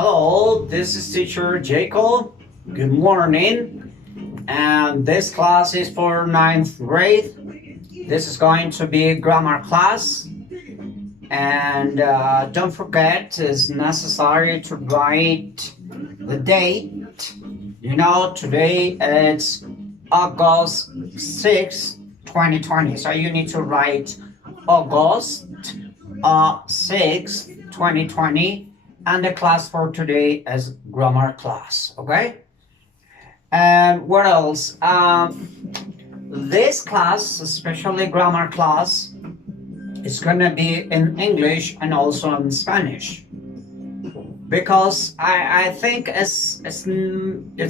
Hello, this is teacher Jacob. Good morning. And this class is for ninth grade. This is going to be a grammar class. And don't forget, it's necessary to write the date. Today it's August 6th, 2020. So you need to write August 6th, 2020. And the class for today is grammar class, okay? And what else? This class, especially grammar class, is gonna be in English and also in Spanish. Because I think it's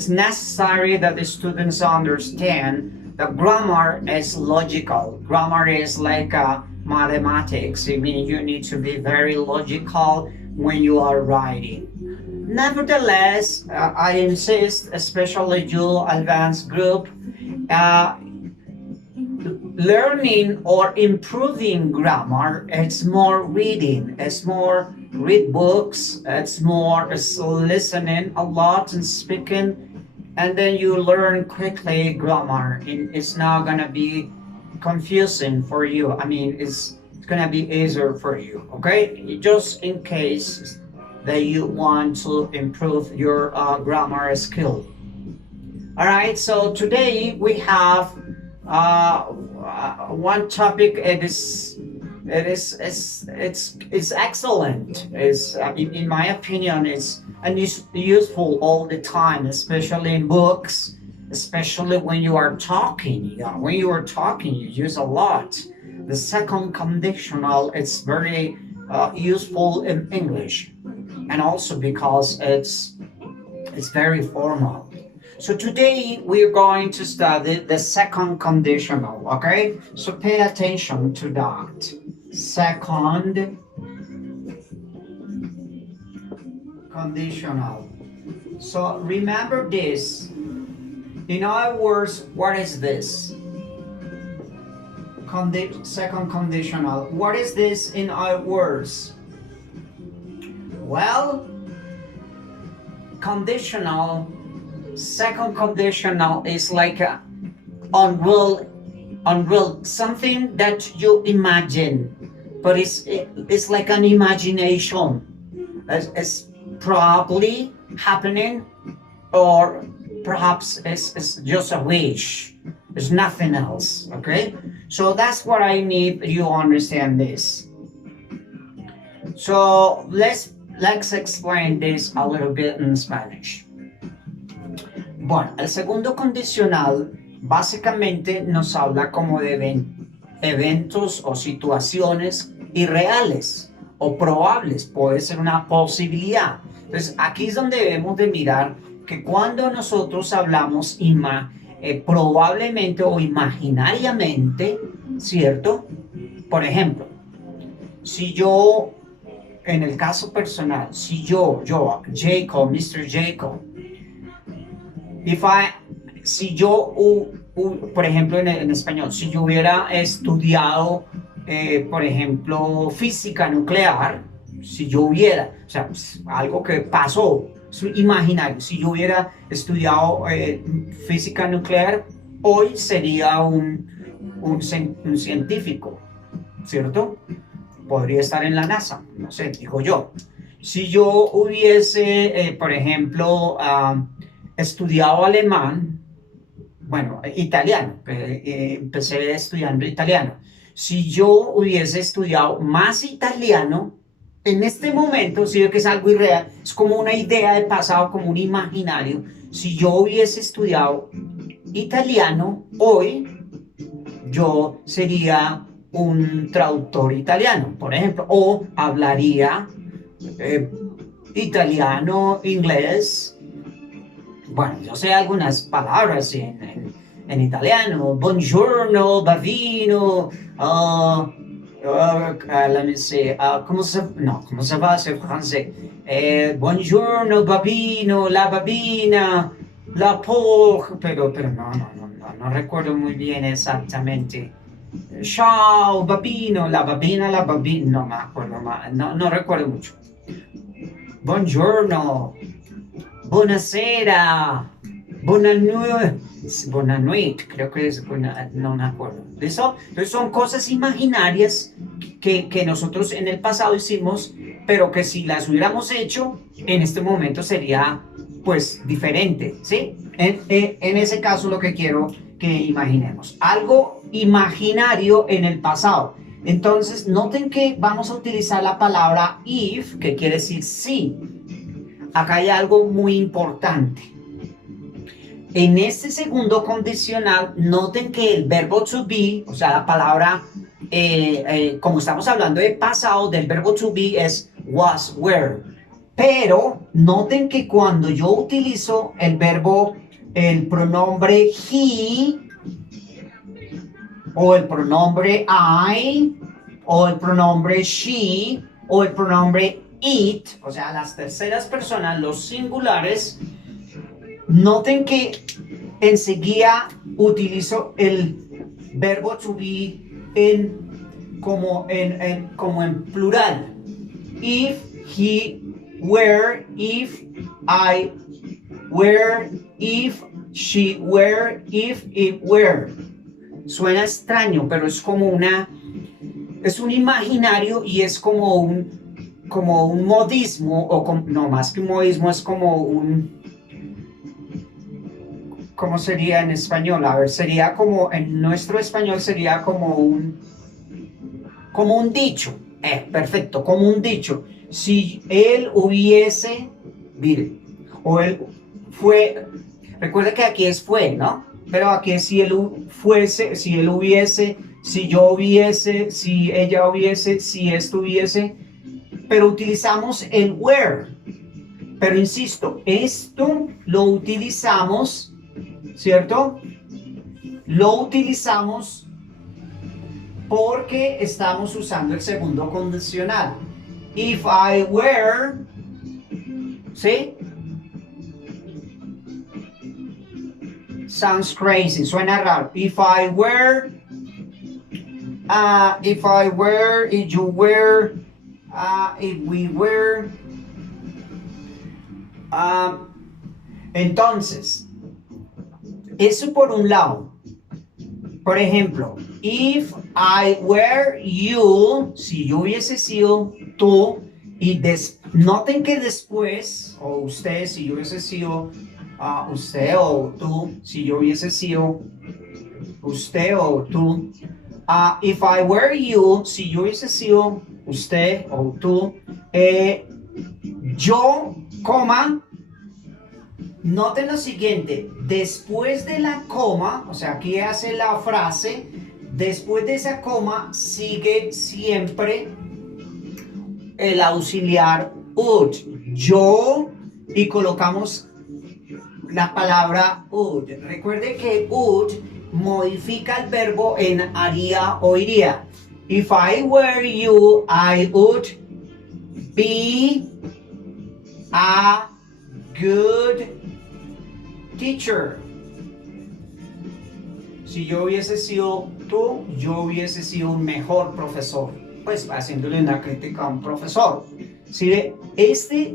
necessary that the students understand that grammar is logical. Grammar is like mathematics. I mean, you need to be very logical when you are writing. Nevertheless, I insist, especially you advanced group, learning or improving grammar, it's more reading, it's more read books, it's listening a lot and speaking, and then you learn quickly grammar, and it's not gonna be confusing for you. I mean, it's gonna be easier for you, okay? Just in case that you want to improve your grammar skill. All right, so today we have one topic. It's excellent. It's in my opinion, it's useful all the time, especially in books, especially when you are talking. When you are talking, you use a lot. The second conditional, it's very useful in English, and also because it's very formal. So today we're going to study the second conditional, okay? So pay attention to that. Second conditional. So remember this. In other words, what is this? Second conditional. What is this in other words? Well, second conditional is like unreal, something that you imagine, but it's like an imagination. It's probably happening, or perhaps it's just a wish. There's nothing else, okay? So that's what I need you to understand this. So let's explain this a little bit in Spanish. Bueno, el segundo condicional básicamente nos habla como de eventos o situaciones irreales o probables, puede ser una posibilidad. Entonces aquí es donde debemos de mirar que cuando nosotros hablamos probablemente o imaginariamente, ¿cierto? Por ejemplo, si yo, en el caso personal, si yo, Jacob, Mr. Jacob, si yo, por ejemplo, en español, si yo hubiera estudiado, por ejemplo, física nuclear, si yo hubiera, o sea, algo que pasó, es imaginario, si yo hubiera estudiado física nuclear, hoy sería un científico, ¿cierto? Podría estar en la NASA, no sé, digo yo. Si yo hubiese, por ejemplo, estudiado alemán, bueno, italiano, empecé estudiando italiano. Si yo hubiese estudiado más italiano, en este momento, si ve que es algo irreal, es como una idea del pasado, como un imaginario. Si yo hubiese estudiado italiano, hoy yo sería un traductor italiano, por ejemplo, o hablaría italiano, inglés. Bueno, yo sé algunas palabras en italiano. Buongiorno, bambino. Let me see. Comment ça va, c'est français. Buongiorno, bambino, la bambina, la por. Pero no recuerdo muy bien exactamente. Ciao, bambino, la bambina, no me acuerdo más. No recuerdo mucho. buongiorno, buonasera, buona nuit, creo que es buena, no me acuerdo. ¿Listo? Entonces son cosas imaginarias que nosotros en el pasado hicimos, pero que si las hubiéramos hecho, en este momento sería pues diferente, ¿sí? En ese caso lo que quiero que imaginemos, algo imaginario en el pasado. Entonces, noten que vamos a utilizar la palabra if, que quiere decir sí. Acá hay algo muy importante. En este segundo condicional, noten que el verbo to be, o sea, la palabra, como estamos hablando de pasado, del verbo to be es was, were. Pero noten que cuando yo utilizo el verbo, el pronombre he, o el pronombre I, o el pronombre she, o el pronombre it, o sea, las terceras personas, los singulares, noten que enseguida utilizo el verbo to be como en plural. If he were, if I were, if she were, if it were. Suena extraño, pero es como es un imaginario y es como un modismo, no más que un modismo, es ¿cómo sería en español? A ver, sería como, en nuestro español sería como un dicho. Perfecto, como un dicho. Si él hubiese, mire, o él fue, recuerda que aquí es fue, ¿no? Pero aquí es si él fuese, si él hubiese, si yo hubiese, si ella hubiese, si esto hubiese, pero utilizamos el were. Pero insisto, esto lo utilizamos, ¿cierto? Lo utilizamos porque estamos usando el segundo condicional. If I were, ¿sí? Sounds crazy, suena raro. If I were, if you were, if we were. Entonces, eso por un lado. Por ejemplo, if I were you, si yo hubiese sido tú, y noten que después, o usted, si yo hubiese sido usted o tú, si yo hubiese sido usted o tú, if I were you, si yo hubiese sido usted o tú, yo, coma, noten lo siguiente, después de la coma, o sea, aquí hace la frase, después de esa coma sigue siempre el auxiliar would, yo, y colocamos la palabra would. Recuerde que would modifica el verbo en haría o iría. If I were you, I would be a good teacher. Si yo hubiese sido tú, yo hubiese sido un mejor profesor. Pues haciéndole una crítica a un profesor. ¿Sí? Este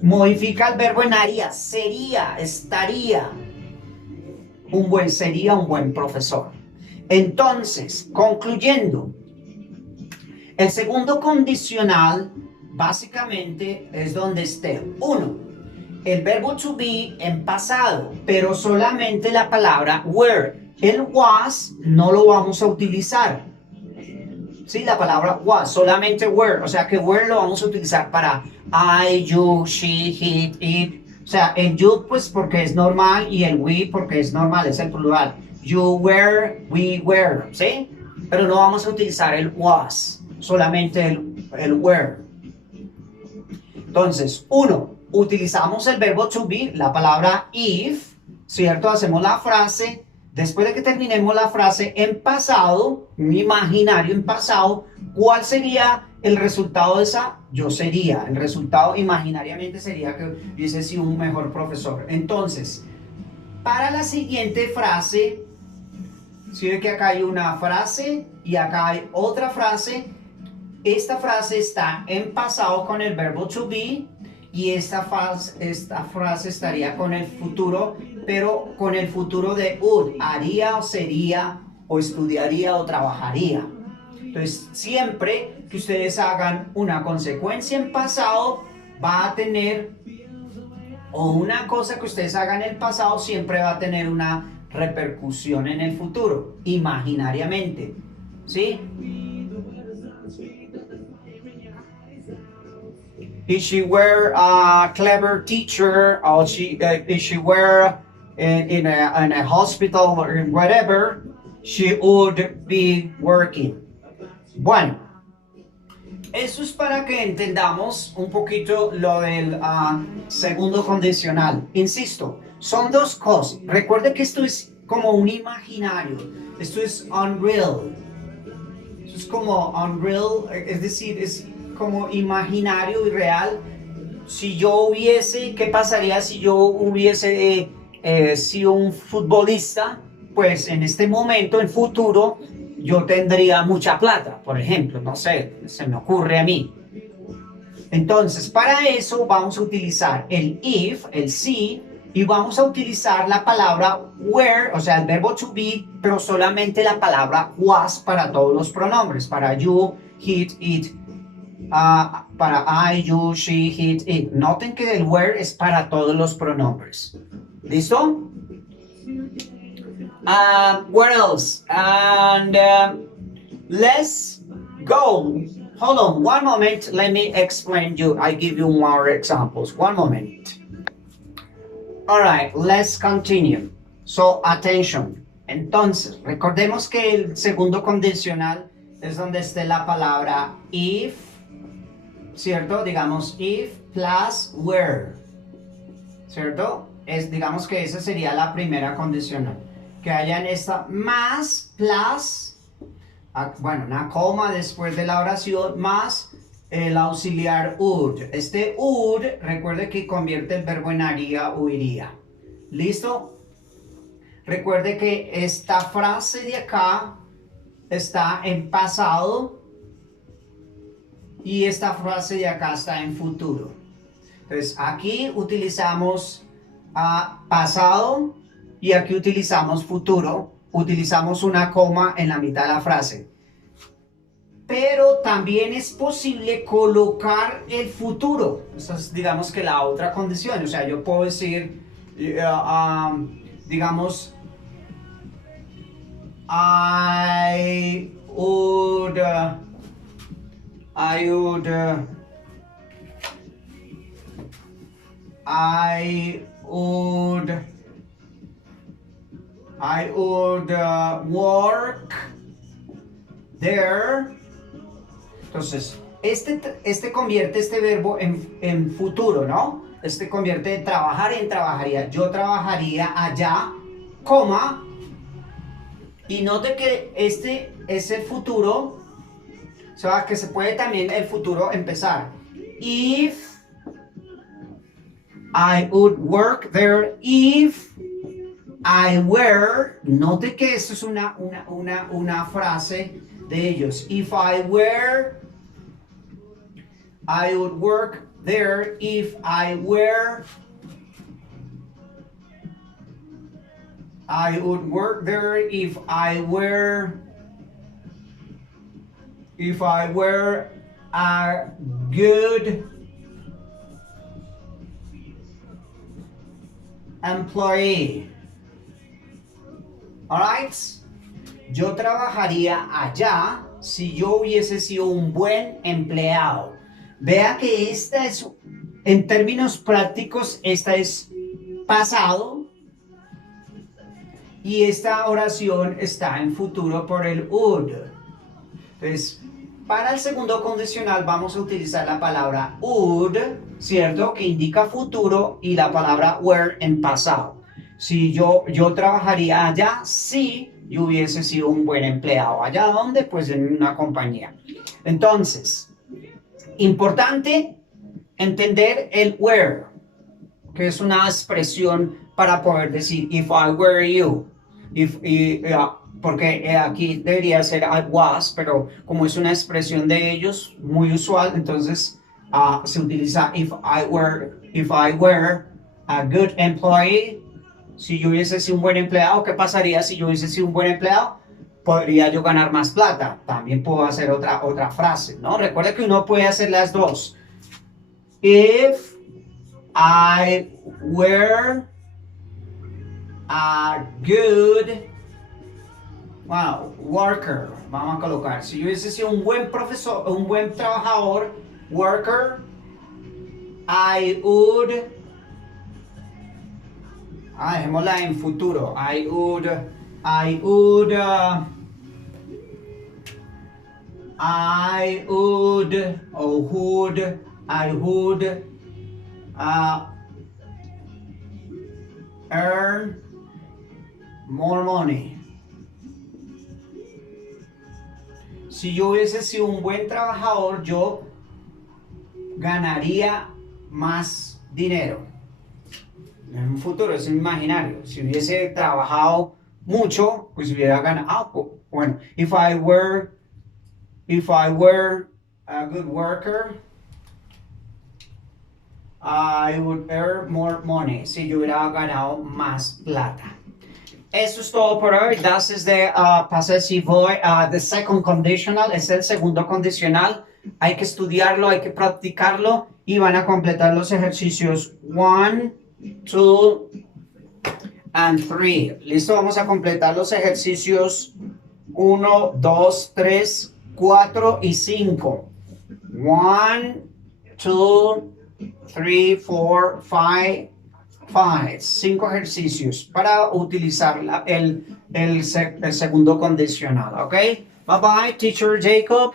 modifica el verbo en haría, sería, estaría. Sería un buen profesor. Entonces, concluyendo, el segundo condicional básicamente es donde esté. Uno, el verbo to be en pasado, pero solamente la palabra were. El was no lo vamos a utilizar. Sí, la palabra was, solamente were. O sea que were lo vamos a utilizar para I, you, she, he, it. O sea, el you pues porque es normal y el we porque es normal, es el plural. You were, we were, ¿sí? Pero no vamos a utilizar el was, solamente el were. Entonces, uno, utilizamos el verbo to be, la palabra if, ¿cierto? Hacemos la frase, después de que terminemos la frase en pasado, un imaginario en pasado, ¿cuál sería el resultado de esa? Yo sería, el resultado imaginariamente sería que hubiese sido un mejor profesor. Entonces, para la siguiente frase, si ve que acá hay una frase y acá hay otra frase, esta frase está en pasado con el verbo to be y esta frase estaría con el futuro, pero con el futuro de would, haría o sería o estudiaría o trabajaría. Entonces, siempre que ustedes hagan una consecuencia en pasado, va a tener, o una cosa que ustedes hagan en el pasado, siempre va a tener una repercusión en el futuro, imaginariamente. ¿Sí? If she were a clever teacher, or if she were in a hospital or in whatever, she would be working. Bueno, eso es para que entendamos un poquito lo del segundo condicional. Insisto, son dos cosas. Recuerde que esto es como un imaginario. Esto es unreal. Esto es como unreal, es decir, es como imaginario y real. Si yo hubiese, ¿qué pasaría si yo hubiese sido un futbolista? Pues en este momento, en futuro, yo tendría mucha plata, por ejemplo, no sé, se me ocurre a mí. Entonces, para eso vamos a utilizar el if, el si, y vamos a utilizar la palabra were, o sea, el verbo to be, pero solamente la palabra was para todos los pronombres, para you, he, it, para I, you, she, he, it. Noten que el were es para todos los pronombres. ¿Listo? What else? And let's go. Hold on one moment. Let me explain you. I give you more examples. One moment. All right, let's continue. So, attention. Entonces, recordemos que el segundo condicional es donde esté la palabra if, ¿cierto? Digamos if plus were, ¿cierto? Digamos que esa sería la primera condicional. Que hayan esta más plus, bueno, una coma después de la oración, más el auxiliar would. Este would, recuerde que convierte el verbo en haría o iría. ¿Listo? Recuerde que esta frase de acá está en pasado y esta frase de acá está en futuro. Entonces, aquí utilizamos pasado y aquí utilizamos futuro. Utilizamos una coma en la mitad de la frase. Pero también es posible colocar el futuro. Esa es, digamos que la otra condición. O sea, yo puedo decir, digamos, I would work there. Entonces, este convierte este verbo en futuro, ¿no? Este convierte trabajar en trabajaría. Yo trabajaría allá, coma. Y note que este es el futuro. O sea, que se puede también el futuro empezar. If I would work there, if I were, note que esto es una frase de ellos. If I were, I would work there. If I were, I would work there. If I were a good employee. Alright? Yo trabajaría allá si yo hubiese sido un buen empleado. Vea que esta es, en términos prácticos, esta es pasado y esta oración está en futuro por el would. Entonces, para el segundo condicional vamos a utilizar la palabra would, ¿cierto? Que indica futuro, y la palabra were en pasado. Si yo trabajaría allá si yo hubiese sido un buen empleado. ¿Allá dónde? Pues en una compañía. Entonces, importante entender el were, que es una expresión para poder decir if I were you. porque aquí debería ser I was, pero como es una expresión de ellos muy usual, entonces se utiliza if I were a good employee. Si yo hubiese sido un buen empleado, ¿qué pasaría si yo hubiese sido un buen empleado? Podría yo ganar más plata. También puedo hacer otra frase, ¿no? Recuerda que uno puede hacer las dos. If I were a good worker, vamos a colocar. Si yo hubiese sido un buen profesor, un buen trabajador, worker, I would. Dejémosla en futuro. I would earn more money. Si yo hubiese sido un buen trabajador, yo ganaría más dinero. En un futuro, es imaginario. Si hubiese trabajado mucho, pues hubiera ganado. Bueno, if I were a good worker, I would earn more money. Si yo hubiera ganado más plata. Eso es todo por hoy. Das is the passive voice. The second conditional es el segundo condicional. Hay que estudiarlo, hay que practicarlo y van a completar los ejercicios 1, 2 and 3. Listo, vamos a completar los ejercicios 1, 2, 3, 4 y 5. 1, 2, 3, 4, 5. 5 ejercicios para utilizar el segundo condicional. ¿Ok? Bye bye, teacher Jacob.